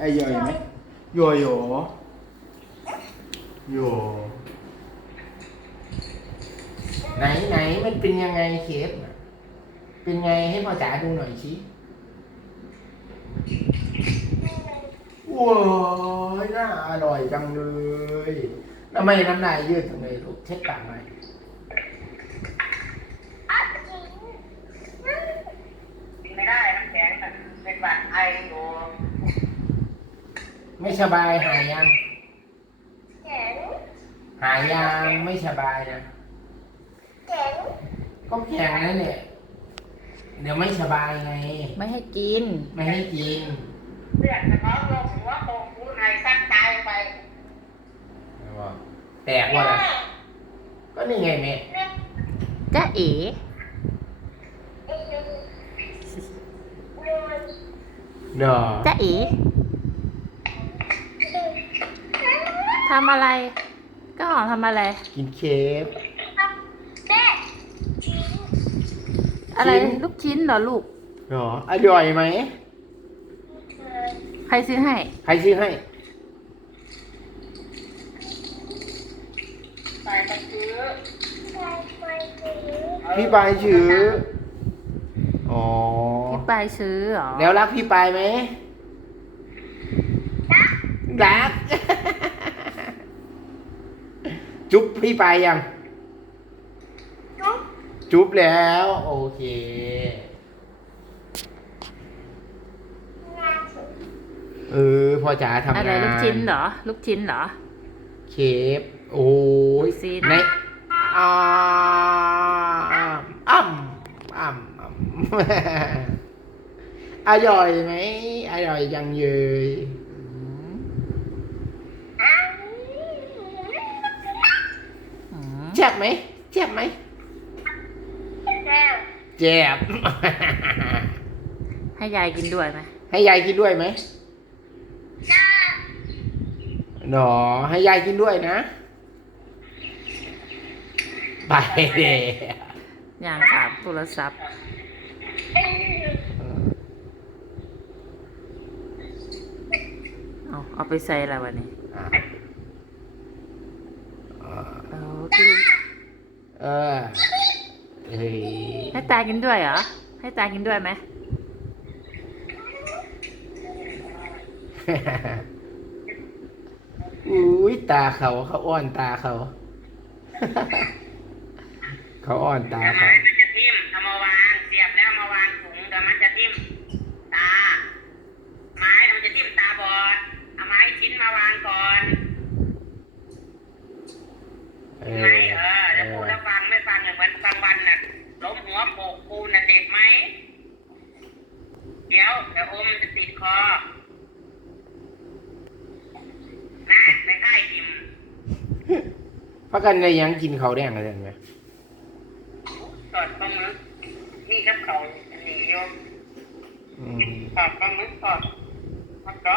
ไอ้ย่อยไหมย่อยโยโยไหนไหนมันเป็นยังไงเคฟน่ะเป็นไงให้พ่อจ๋าดูหน่อยสิว้ายน่าอร่อยจังเลยทำไมน้ำลายยืดจังเลยลูกเช็ดปากหน่อยกินไม่ได้น้ำแข็งมันเป็นหวัดไออยู่ ไม่สบายหายยังหายยังไม่สบายนะก็แข็งนั่นแหละเดี๋ยวไม่สบายไง ไม่ให้กิน ไม่ให้กินเลือดสะท้อนลงหัวโป่งหูไอซักตายไปแตกว่าอะไรก็นี่ไงแม่จ้าเอ๋เนาะจ้าเอ๋ ทำอะไร ก็หอมทำอะไร กินเค้กอะไรชิ้นลูกชิ้นเหรอลูกเนาะอร่อยไหม ใครซื้อให้ ใครซื้อให้ไปไปซื้อพี่ปายซื้อ อ๋อ พี่ปายซื้อเหรอ แล้วรักพี่ปายไหมรัก จุ๊บพี่ปายยังจุ๊บแล้ว โอเคเออพ่อจ๋าทำงานอะไรลูกชิ้นเหรอ ลูกชิ้นเหรอ เคฟโอ้ยซีในอ่าอ่ำอ่ำอ่ำอร่อยไหมอร่อยยังเยย เจ็บไหมเจ็บไหมเจ็บ ให้ยายกินด้วยไหมให้ยายกินด้วยไหมหนอให้ยายกินด้วยนะ ไปเลยอย่างถามโทรศัพท์ เอาเอาไปใส่อะไรวะนี่ อะอะ เอาที่เออเฮ้ยให้ตากินด้วยเหรอ ให้ตากินด้วยไหม อุ้ยตาเขาเขาอ้อนตาเขา เขาอ้อนตาเดี๋ยวไม้เขามันจะทิ่มเอามาวางเสียบแล้วมาวางถุงเดี๋ยวมันจะทิ่มตา ไม้มันจะทิ่มตาบอด เอาไม้ชิ้นมาวางก่อน เอ ไหม อ เออแล้วพูดแล้วฟังไม่ฟังอย่างเหมือนกลางวันน่ะล้มหัวโปกปูนน่ะเจ็บไหม เดี๋ยวเดี๋ยวอมจะติดคอนะไม่ได้ทิม พักกันในยังกินเขาวแดงอะไรไหมสอดปลาหมึกนี่กับเขาอันนี้โยมอืมสอดปลาหมึกสอดมันก็